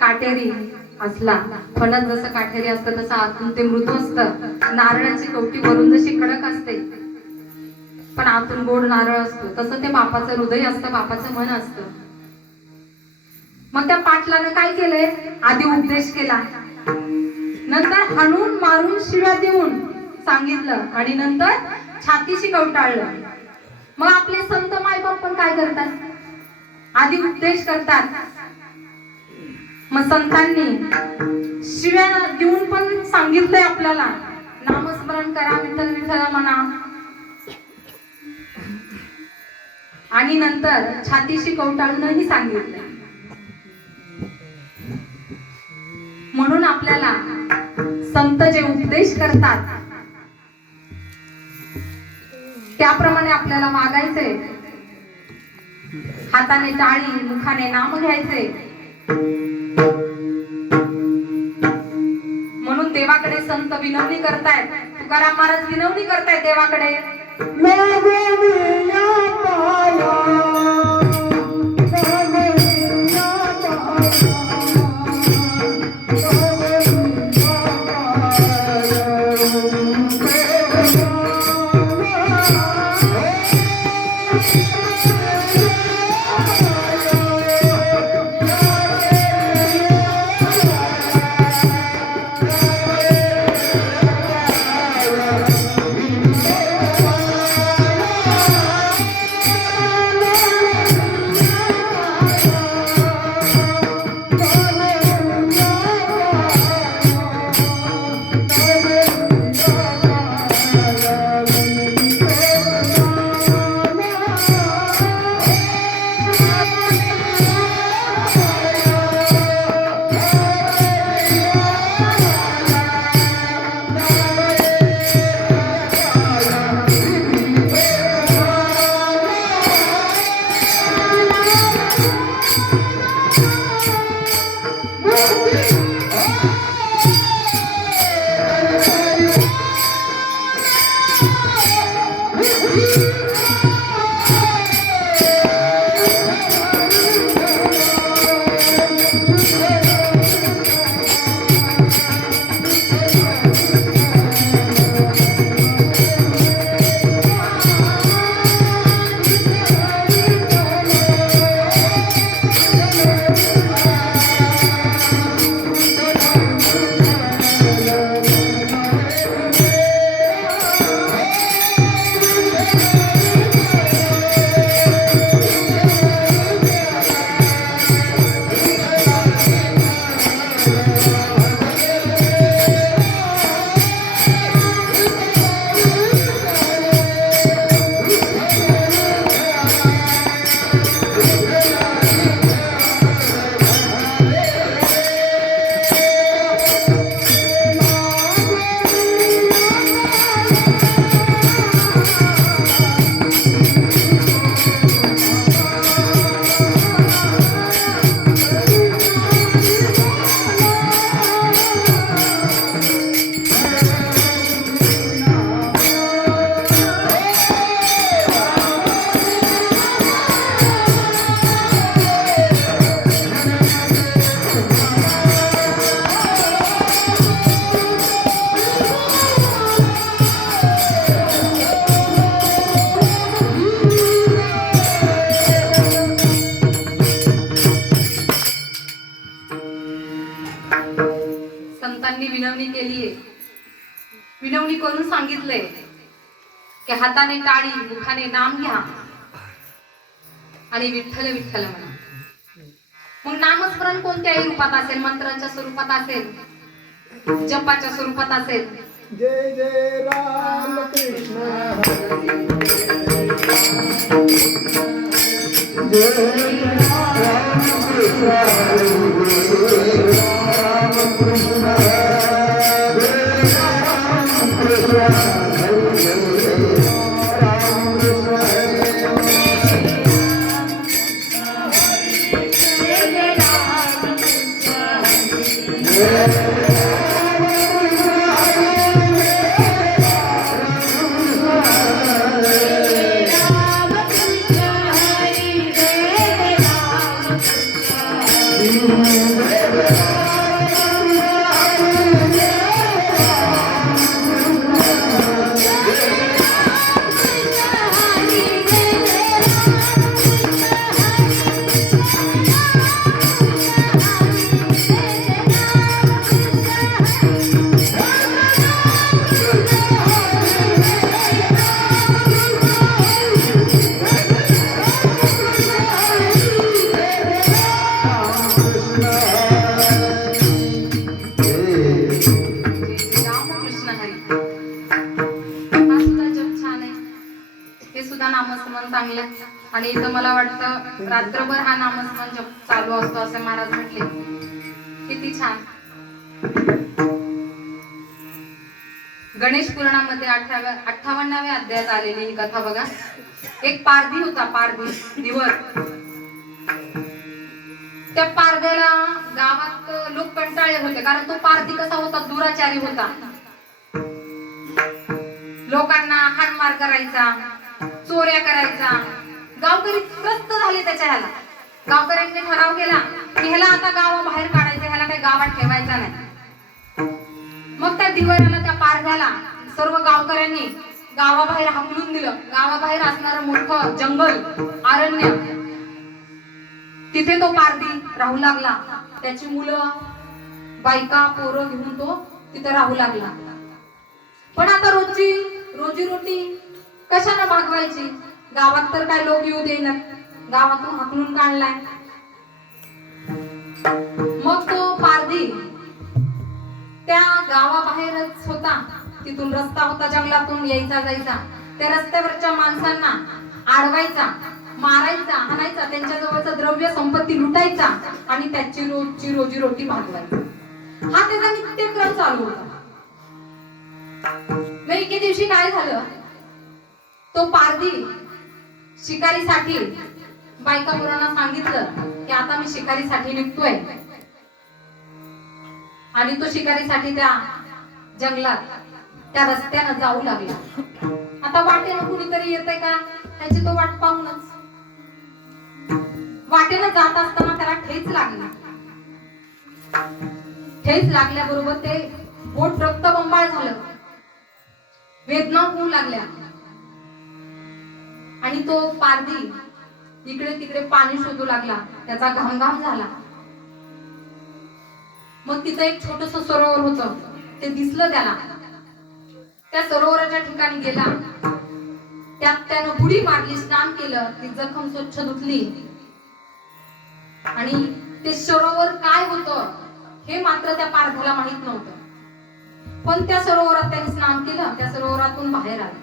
काटेरी असला, फणस जसं काटेरी असतं तसं आतून ते मृदू असतं. नारळाची कवटी वरून जशी कडक असते पण आतून गोड नारळ असतो, तसं ते बापाचं हृदय असतं, बापाचं मन असतं. मग त्या पाटलानं काय केलंय? आधी उपदेश केला, नंतर हाणून मारून शिव्या देऊन सांगितलं आणि नंतर छातीशी कवटाळलं. मग आपले संत मायबाप पण काय करतात? आधी उपदेश करतात. मग संतांनी शिव्या देऊन पण सांगितलंय आपल्याला, नामस्मरण करा, विठ्ठल विठ्ठल म्हणा, आणि नंतर छातीशी कवटाळूनही सांगितलंय. म्हणून आपल्याला संत जे उपदेश करतात त्याप्रमाणे आपल्याला वागायचंय. हाताने टाळी, मुखाने नाम घ्यायचे. म्हणून देवाकडे संत विनवणी करतायत, तुकाराम महाराज विनवणी करतायत देवाकडे, विनवणी करून सांगितलंय की हाताने टाळी, मुखाने नाम घ्या आणि विठ्ठल विठ्ठल म्हणा. मग नामस्मरण कोणत्याही रूपात असेल, मंत्राच्या स्वरूपात असेल, जपाच्या स्वरूपात असेल. जय जय राम कृष्ण हरी, जय राम कृष्ण हरी, राम कृष्ण Hare रामकृष्ण हरी. हा सुद्धा जप छान आहे. हे सुद्धा नामस्मरण चांगलं आहे. आणि इथं मला वाटतं रात्रभर हा नामस्मरण जप चालू असतो असं महाराज म्हटले. किती छान. गणेश पुराणामध्ये 58व्या अध्यायात आलेली ही कथा बघा. एक पारधी होता, पारधी दिवर. त्या पारध्याला गावात लोक कंटाळले होते, कारण तो पारधी कसा होता, दुराचारी होता. लोकांना हाणमार करायचा, चोऱ्या करायचा. गावकरी त्रस्त झाले त्याच्या ह्याला. गावकऱ्यांनी ठराव केला की ह्याला आता गावाबाहेर काढायचं, ह्याला काही गावात ठेवायचा नाही. मग त्या दिवाळीला, त्या पारध्याला सर्व गावकऱ्यांनी गावाबाहेर हाकलून दिलं. गावाबाहेर असणारं मोठं जंगल, अरण्य, तिथे तो पारधी राहू लागला. त्याची मुलं, बायका, पोरं घेऊन तो तिथे राहू लागला. पण आता रोजी-रोटी कशाने भागवायची? गावात तर काय लोक येऊ देणार, गावातून हाकलून काढलाय. मग तो पारधी त्या गावाबाहेरच होता. तिथून रस्ता होता, जंगलातून यायचा जायचा. त्या रस्त्यावरच्या माणसांना अडवायचा, मारायचा, हाणायचा, त्यांच्या जवळचं द्रव्य संपत्ती लुटायचा आणि त्याची रोजची रोजी-रोटी भागवायचा. हा त्याचा नित्यक्रम चालू होता. मग एके दिवशी काय झालं, तो पारधी शिकारीसाठी बायका पोरांना सांगितलं की आता मी शिकारीसाठी निघतोय. आणि तो शिकारीसाठी त्या जंगलात, त्या रस्त्यानं जाऊ लागला. आता वाटेनं कुणीतरी येतंय का त्याची तो वाट पाहूनच वाटेनं जात असताना त्याला ठेच लागली. ठेच लागल्याबरोबर ते बोट रक्तबंबाळ झालं, वेदना होऊ लागल्या. आणि तो पारधी इकडे तिकडे पाणी शोधू लागला. त्याचा घामघाम झाला. मग तिथं एक छोटस सरोवर होतं, ते दिसलं त्याला. त्या सरोवराच्या ठिकाणी गेला. त्यात त्यानं बुडी मारली, स्नान केलं, ती जखम स्वच्छ धुतली. आणि ते सरोवर काय होतं हे मात्र त्या पारध्याला माहित नव्हतं. पण त्या सरोवरात त्याने स्नान केलं. त्या सरोवरातून बाहेर आला.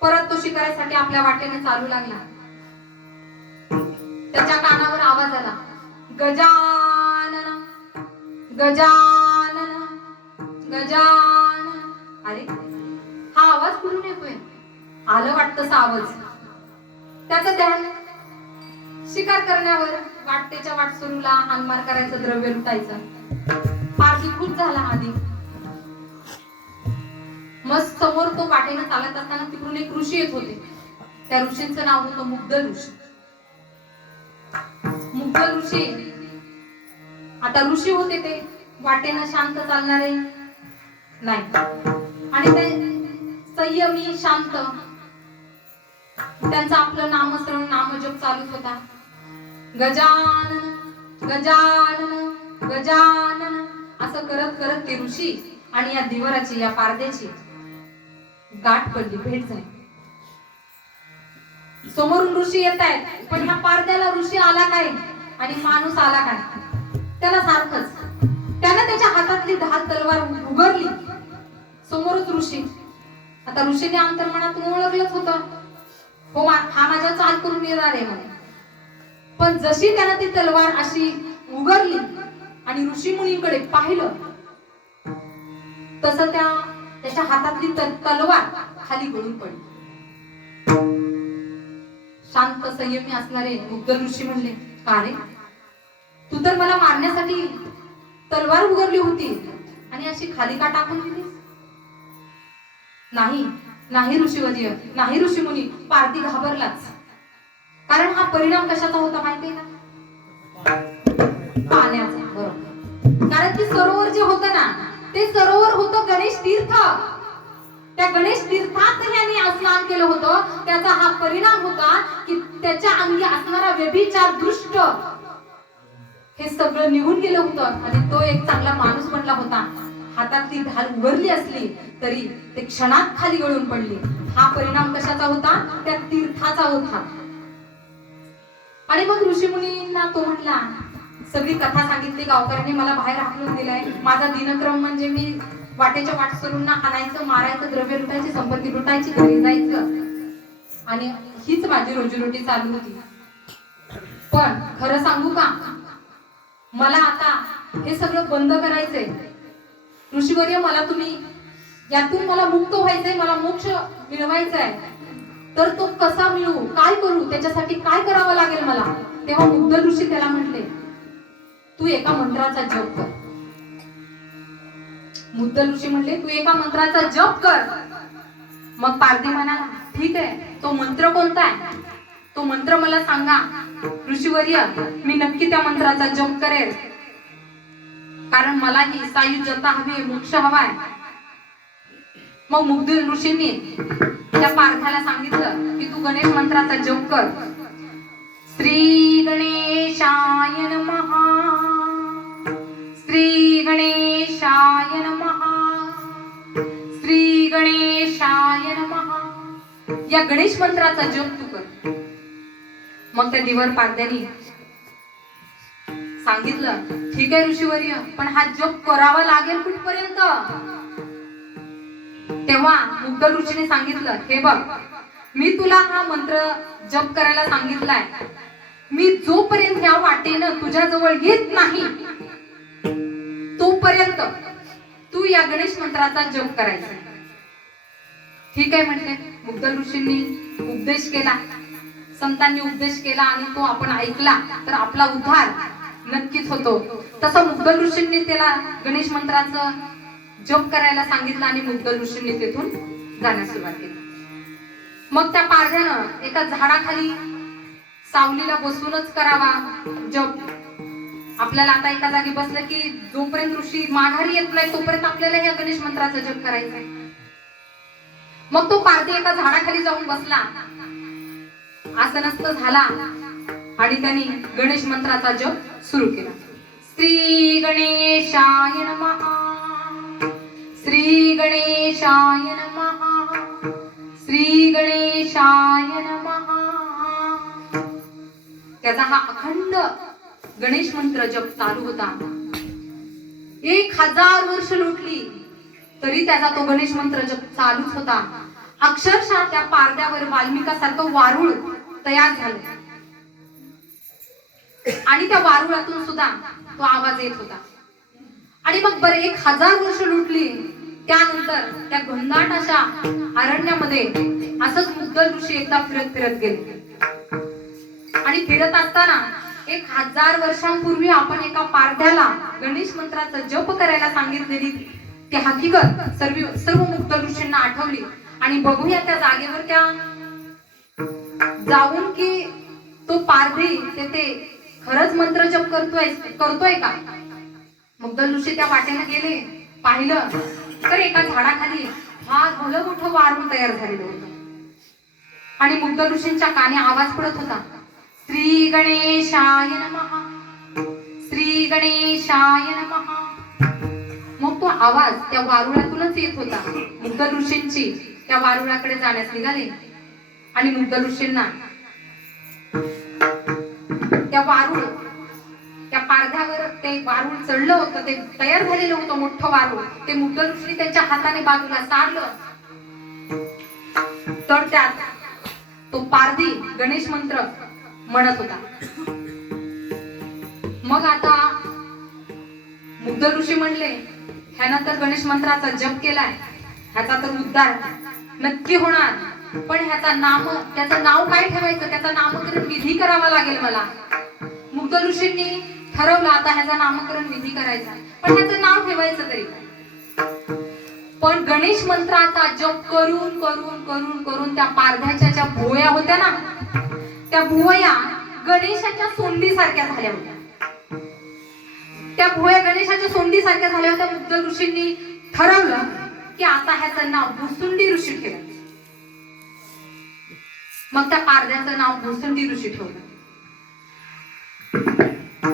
परत तो शिकारीसाठी आपल्या वाटेने चालू लागला. त्याच्या कानावर आवाज आला, गजानन गजानन गजानन. अरे हा आवाज कुठून येतोय? आलं वाटतसा आवाज. त्याचं ध्यान शिकार करण्यावर, वाटेच्या वाटसरूला हानमार करायचं, द्रव्य लुटायचं. पारधी खूप झाला आधी. मग समोर तो वाटेनं चालत असताना तिकडून एक ऋषी येत होते. त्या ऋषींचं नाव होतं मुग्ध ऋषी. मुग्ध ऋषी, आता ऋषी होते ते वाटेनं शांत चालणारे नाही, आणि ते संयमी, शांत. त्यांचं आपलं नामस्मरण, नामजप चालूच होता. गजानन गजानन गजानन असं करत करत ते ऋषी आणि या दिवराची, या पारध्याची गाठ पडली, भेट झाली. समोरून ऋषी येत आहेत, पण ह्या पारध्याला ऋषी आला काय आणि माणूस आला काय त्याला सारखंच. त्यानं त्याच्या हातातली ढाल तलवार उघडली. समोरच ऋषी. आता ऋषीने अंतर्मनातून ओळखलंच होतं, हो हा माझ्या चाल करून येणार आहे म्हणे. पण जशी त्यानं ती तलवार अशी उघडली आणि ऋषी मुनींकडे पाहिलं, तसं त्याच्या हातातली तलवार खाली गळून पडली. शांत संयमी असणारे मुग्ध ऋषी म्हणले, का रे, तू तर मला मारण्यासाठी तलवार उघडली होती आणि अशी खाली का टाकून दिलीस? नाही नाही ऋषीवर्य, नाही ऋषी मुनी. पारधी घाबरलाच. कारण हा परिणाम कशाचा होता माहितीये का? पाण्याचा. गणपती सरोवर जे होतं ना, ते सरोवर होतं गणेश तीर्थ. त्या गणेश तीर्थात ह्याने स्नान केलं होतं. त्याचा हा परिणाम होता की त्याच्या अंगी असणारा व्यभिचार, दृष्ट हे सगळं निघून गेलं होतं आणि तो एक चांगला माणूस बनला होता. हातातली ढाल उघडली असली तरी ते क्षणात खाली गळून पडली. हा परिणाम कशाचा होता? त्या तीर्थाचा होता. आणि मग ऋषीमुनींना तो म्हणला, सगळी कथा सांगितली, गावकऱ्यांनी मला बाहेर हाकलून दिलाय, माझा दिनक्रम म्हणजे मी वाटेच्या वाटसरूंना हाणायचं, मारायचं, द्रव्य लुटायची, संपत्ती लुटायची, घरी जायचं आणि हीच माझी रोजीरोटी चालू होती. पण खरं सांगू का, मला आता हे सगळं बंद करायचंय. ऋषीवर्य, मला तुम्ही यातून मला मुक्त व्हायचंय, मला मोक्ष मिळवायचा आहे. तर तो कसा मिळवू, काय करू, त्याच्यासाठी काय करावं लागेल मला? तेव्हा मुग्ध ऋषी त्याला म्हटले, तू एका मंत्राचा जप कर. मुग्ध ऋषी म्हणले, तू एका मंत्राचा जप कर. मग पारधी म्हणाला, ठीक आहे, तो मंत्र कोणता आहे? तो मंत्र मला सांगा ऋषीवर्य, मी नक्की त्या मंत्राचा जप करेल, कारण मला ही सायुज्यता हवी, मोक्ष हवाय. मग मुग्ध ऋषींनी त्या पारध्याला सांगितलं की तू गणेश मंत्राचा जप कर. श्री गणेशाय नमः, श्री गणेशाय नमः, श्री गणेशाय नमः, या गणेश मंत्राचा जप तू कर. मग त्या दिवर पारध्यानी सांगितलं, ठीक आहे ऋषीवर्य, पण हा जप करावा लागेल कुठपर्यंत? तेव्हा मुग्ध ऋषीने सांगितलं, हे बघ, मी तुला हा मंत्र जप करायला सांगितलाय, मी जोपर्यंत ह्या वाटेनं तुझ्या जवळ येत नाही तोपर्यंत तू या गणेश मंत्राचा जप करायचा. ठीक आहे म्हटले. मुग्ध ऋषींनी उपदेश केला, संतांनी उपदेश केला आणि तो आपण ऐकला तर आपला उद्धार नक्कीच होतो. तसं मुग्ध ऋषींनी त्याला गणेश मंत्राचं जप करायला सांगितलं आणि मुग्ध ऋषींनी तेथून जाण्यास सुरुवात केली. मग त्या पारध्यानं एका झाडाखाली सावलीला बसूनच करावा जप. आपल्याला आता एका जागी बसलं की जोपर्यंत ऋषी माघारी येत नाही तोपर्यंत आपल्याला ह्या गणेश मंत्राचा जप करायचा आहे. मग तो पारधी एका झाडाखाली जाऊन बसला, आसनस्थ झाला आणि त्यांनी गणेश मंत्राचा जप सुरू केला. श्री गणेशाय नमः, श्री गणेशाय नमः, श्री गणेशाय नमः. त्याचा हा अखंड गणेश मंत्र जप चालू होता. 1000 वर्ष लुटली तरी त्याचा तो गणेश मंत्र जप चालूच होता. अक्षरशः त्या पारद्यावर वाल्मिकासारखं वारुळ तयार झालं आणि त्या वारुळातून सुद्धा तो आवाज येत होता. आणि मग बरं 1000 वर्ष लुटली, त्यानंतर त्या घनदाट अशा अरण्यामध्ये असंच मुग्ध ऋषी एकदा फिरत फिरत गेले. आणि फिरत असताना 1000 वर्षांपूर्वी आपण एका पारध्याला गणेश मंत्राचा जप करायला सांगितलेली ती हकीकत सर्व मुग्ध ऋषींना आठवली. आणि बघूया त्या जागेवर त्या जाऊन की तो पारधी ते खरंच मंत्र जप करतोय का. मुग्ध ऋषी त्या वाटेने गेले, पाहिलं तर एका झाडाखाली हा भलं मोठं वारुळ तयार झालेलं होतं. आणि मुग्ध ऋषींच्या कानी आवाज पडत होता, श्री गणेशाय नमः, श्री गणेशाय नमः. मग तो आवाज त्या वारुळातूनच येत होता. मुग्ध ऋषींची त्या वारुळाकडे जाण्यास निघाले आणि मुग्ध ऋषींना त्या वारुळ, त्या पारध्यावर ते वारुळ चढलं होतं, ते तयार झालेलं होतं मोठं वारुळ. ते मुग्ध ऋषी त्यांच्या हाताने बाजूला सारलं तर त्यात तो पारधी गणेश मंत्र म्हणत होता. मग आता मुग्ध ऋषी म्हणले, ह्यानं तर गणेश मंत्राचा जप केलाय, ह्याचा तर उद्धार नक्की होणार, पण त्याचं नाव काय ठेवायचं, त्याचं नामकरण विधी करावा लागेल मला. मुग्ध ऋषींनी ठरवलं आता ह्याचं नामकरण विधी करायचा, पण ह्याचं नाव ठेवायचं तरी. पण गणेश मंत्राचा जप करून करून करून करून त्या पारध्याच्या ज्या भुवया होत्या ना, त्या भुवया गणेशाच्या सोंडीसारख्या झाल्या होत्या. त्या त्या भुवया गणेशाच्या सोंडी सारख्या झाल्या होत्या. मुद्गल ऋषींनी ठरवलं की आता ह्याचं नाव भुसुंडी ऋषी ठेवायचं. मग त्या पारद्याचं नाव भुसुंडी ऋषी ठेवलं.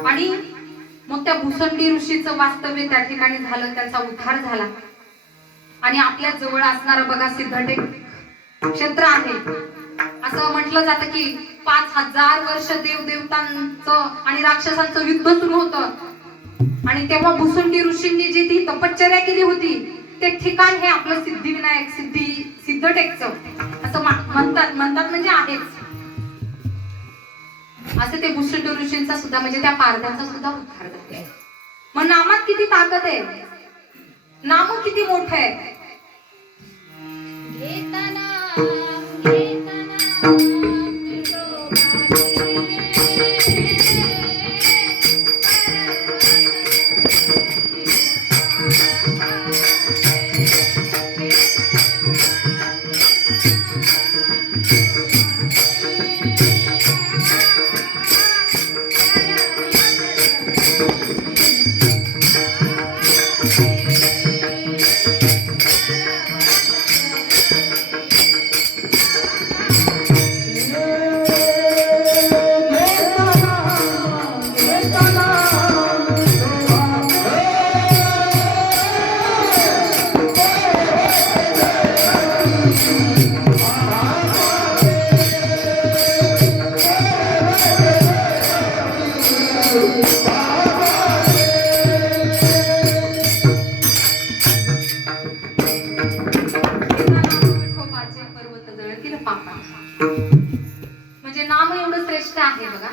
आणि मग त्या भुसुंडी ऋषीचं वास्तव्य त्या ठिकाणी झालं, त्यांचा उद्धार झाला. आणि आपल्या जवळ असणारं बघा सिद्धटेक क्षेत्र आहे. असं म्हटलं जातं की 5000 वर्ष देवदेवतांचं आणि राक्षसांचं युद्ध सुरू होतं. आणि तेव्हा भुसुंडी ऋषींनी जी ती तपश्चर्या केली होती ते ठिकाण हे आपलं सिद्धिविनायक सिद्धटेकचं असं म्हणतात म्हणजे आहेच. असं ते भुसुंडी ऋषींचा सुद्धा म्हणजे त्या पारध्याचा सुद्धा उद्धार झाला. मग नामात किती ताकद आहे, नाम किती मोठं आहे. म्हणजे नाम एवढं श्रेष्ठ आहे बघा.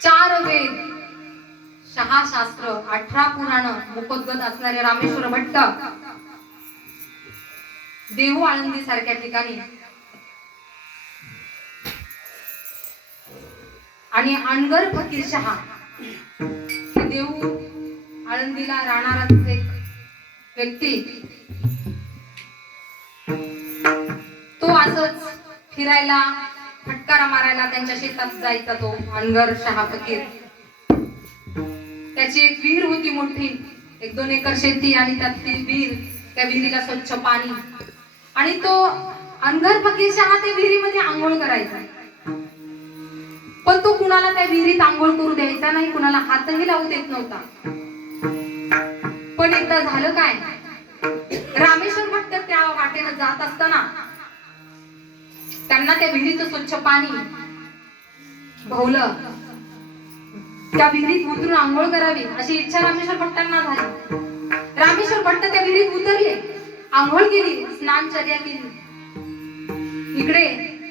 चार वेद, 6 शास्त्र, 18 पुराण मुखोद्गत असणारे रामेश्वर भट्ट देहू आळंदी सारख्या ठिकाणी आणि अनगर फकीरशहा हे देहू आळंदीला राहणाराच एक व्यक्ती तो असंच फिरायला फटकारा मारायला त्यांच्या शेतात जायचा. तो अनगर शहा फकीर, त्याची एक विहीर होती मोठी, 1-2 एकर शेती आणि त्यात ती विहीर, त्या विहिरीला स्वच्छ पाणी. आणि तो अनगर फकीर शहा त्या विहिरीमध्ये आंघोळ करायचा. पण तो कुणाला त्या विहिरीत आंघोळ करू द्यायचा नाही, कुणाला हातही लावू देत नव्हता. पण एकदा झालं काय, रामेश्वर भट्ट त्या वाटेनं जात असताना त्यांना त्या विहिरीचं स्वच्छ पाणी भावलं. त्या विहिरीत उतरून आंघोळ करावी अशी इच्छा रामेश्वर भट्टांना झाली. रामेश्वर भट्ट त्या विहिरीत उतरले, आंघोळ केली, स्नानचर्या केली. इकडे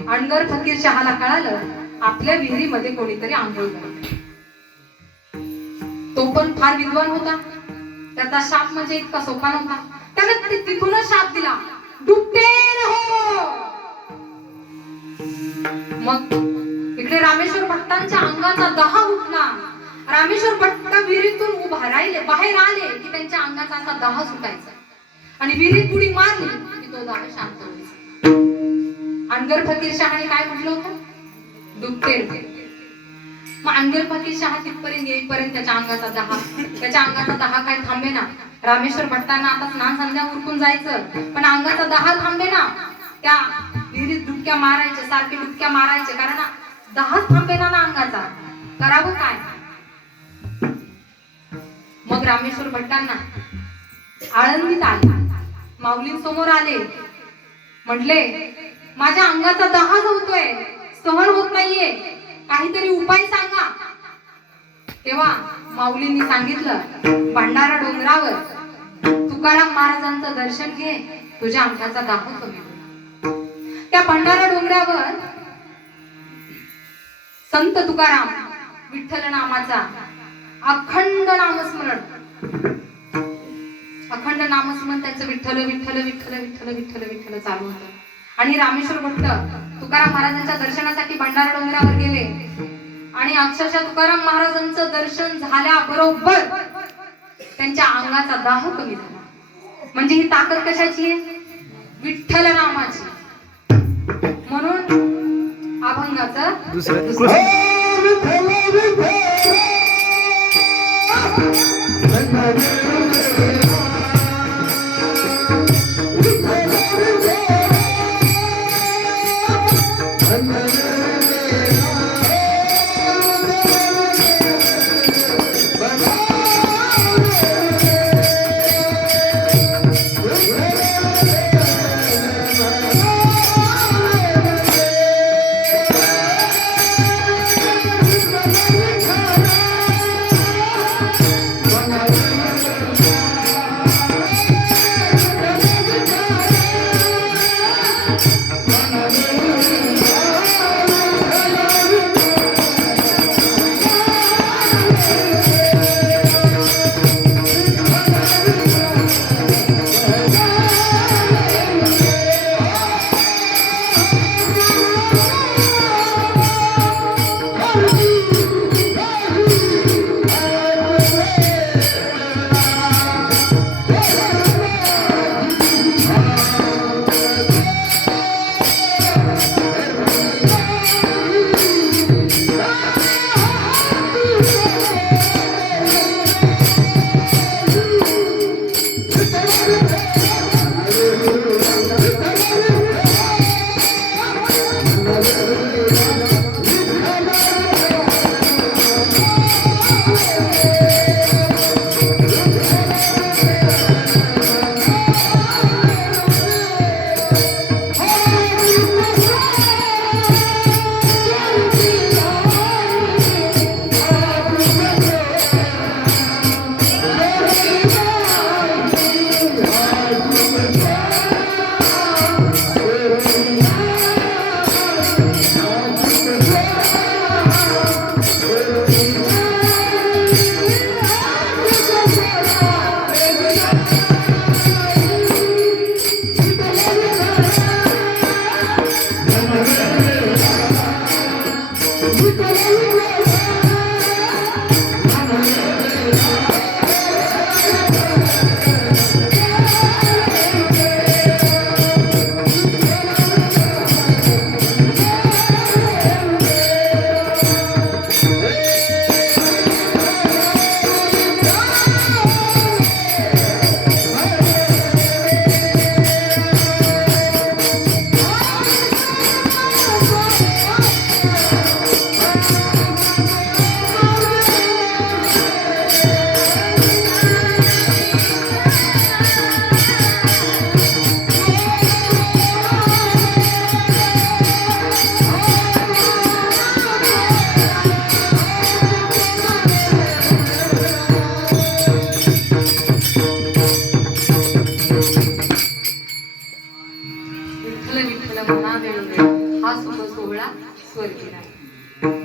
अनगर फकीर शहाला कळालं आपल्या विहिरीमध्ये कोणीतरी आंघोळ करत. तो पण फार विद्वान होता, त्याचा शाप म्हणजे इतका सोपा नव्हता. त्याने तिथूनच शाप दिला, डुबते रहो. मग इकडे रामेश्वर भट्टांच्या अंगाचा दहा उठला. रामेश्वर भट्ट विहिरीतून उभा राहिले, बाहेर आले की त्यांच्या अंगाचा असा दहा सुटायचा आणि विहिरीत बुडी मारली की तो दाह शांत व्हायचा. अनगर फकीर शहाने काय म्हटलं होतं, डुबते रहो. मग अनगर फकीर शहा तिथपर्यंत येईपर्यंत त्याच्या अंगाचा दहा काय थांबे ना. रामेश्वर भट्टांना आता स्नान संध्या उरकून जायचं, पण अंगाचा दहा थांबे ना. त्या विहिरीत डुबक्या मारायचे, सारखे डुबक्या मारायचे, कारण दहाच थांबे ना अंगाचा. करावं काय. मग रामेश्वर भट्टांना आळंदीत आले, माऊलींसमोर आले, म्हटले माझ्या अंगाचा दहा होतोय, सहन होत नाहीये, काहीतरी उपाय सांगा. तेव्हा माऊलींनी सांगितलं, भंडारा डोंगरावर तुकाराम महाराजांचं दर्शन घे, तुझ्या अंगाचा दाह कमी होईल. त्या भंडारा डोंगरावर संत तुकाराम विठ्ठल नामाचा अखंड नामस्मरण त्यांचं विठ्ठल विठ्ठल विठ्ठल विठ्ठल विठ्ठल विठ्ठल चालू होतं. आणि रामेश्वर भट्ट तुकाराम महाराजांच्या दर्शनासाठी भंडारा डोंगरावर गेले आणि अक्षरशः तुकाराम महाराजांचं दर्शन झाल्याबरोबर त्यांच्या अंगाचा दाह कमी झाला. म्हणजे ही ताकद कशाची आहे, विठ्ठल नामाची. म्हणून अभंगाचं दुसरं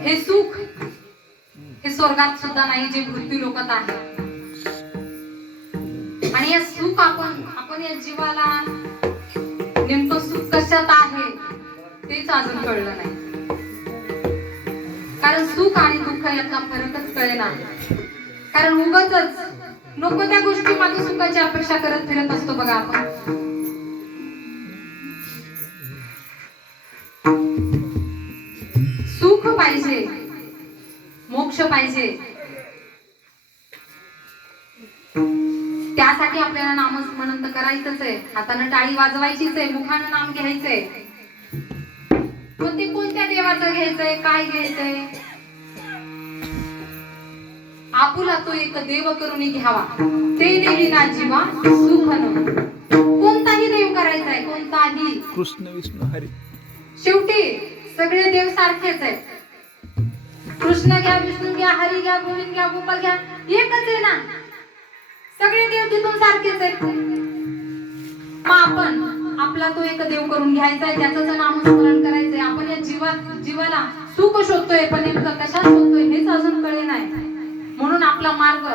हे सुख हे स्वर्गात सुद्धा नाही जे मृत्यू लोकात आहे. आणि हे सुख आपण या जीवाला नेमकं सुख कशात आहे तेच अजून कळलं नाही. कारण सुख आणि दुःख यातला फरकच कळेना. कारण उगाचच नको त्या गोष्टी मागे सुखाची अपेक्षा करत फिरत असतो बघा आपण. सुख पाहिजे, मोक्ष पाहिजे, त्यासाठी आपल्याला नामस्मरण तर करायचंच आहे. हाताने टाळी वाजवायचीच आहे, मुखाने नाम घ्यायचंय. पण ते कोणत्या देवाचं घ्यायचंय, काय घ्यायचंय? आपुला तो एक देव करून घ्यावा, ते देवी ना जीवा सुखन. कोणताही देव करायचा आहे, कोणताही. कृष्ण विष्णू हरी. शेवटी सगळे देव सारखेच आहेत. कृष्ण घ्या, विष्णू घ्या, हरी घ्या, गोविंद घ्या, गोपाल घ्या, एकच आहे ना. सगळे देव तिथून सारखेच आहेत. मग आपण आपला तो एक देव करून घ्यायचा आहे, त्याचं नामस्मरण करायचंय. आपण या जीवाला सुख शोधतोय, पण नेमकं कशात शोधतोय हेच अजून कळे नाही. म्हणून आपला मार्ग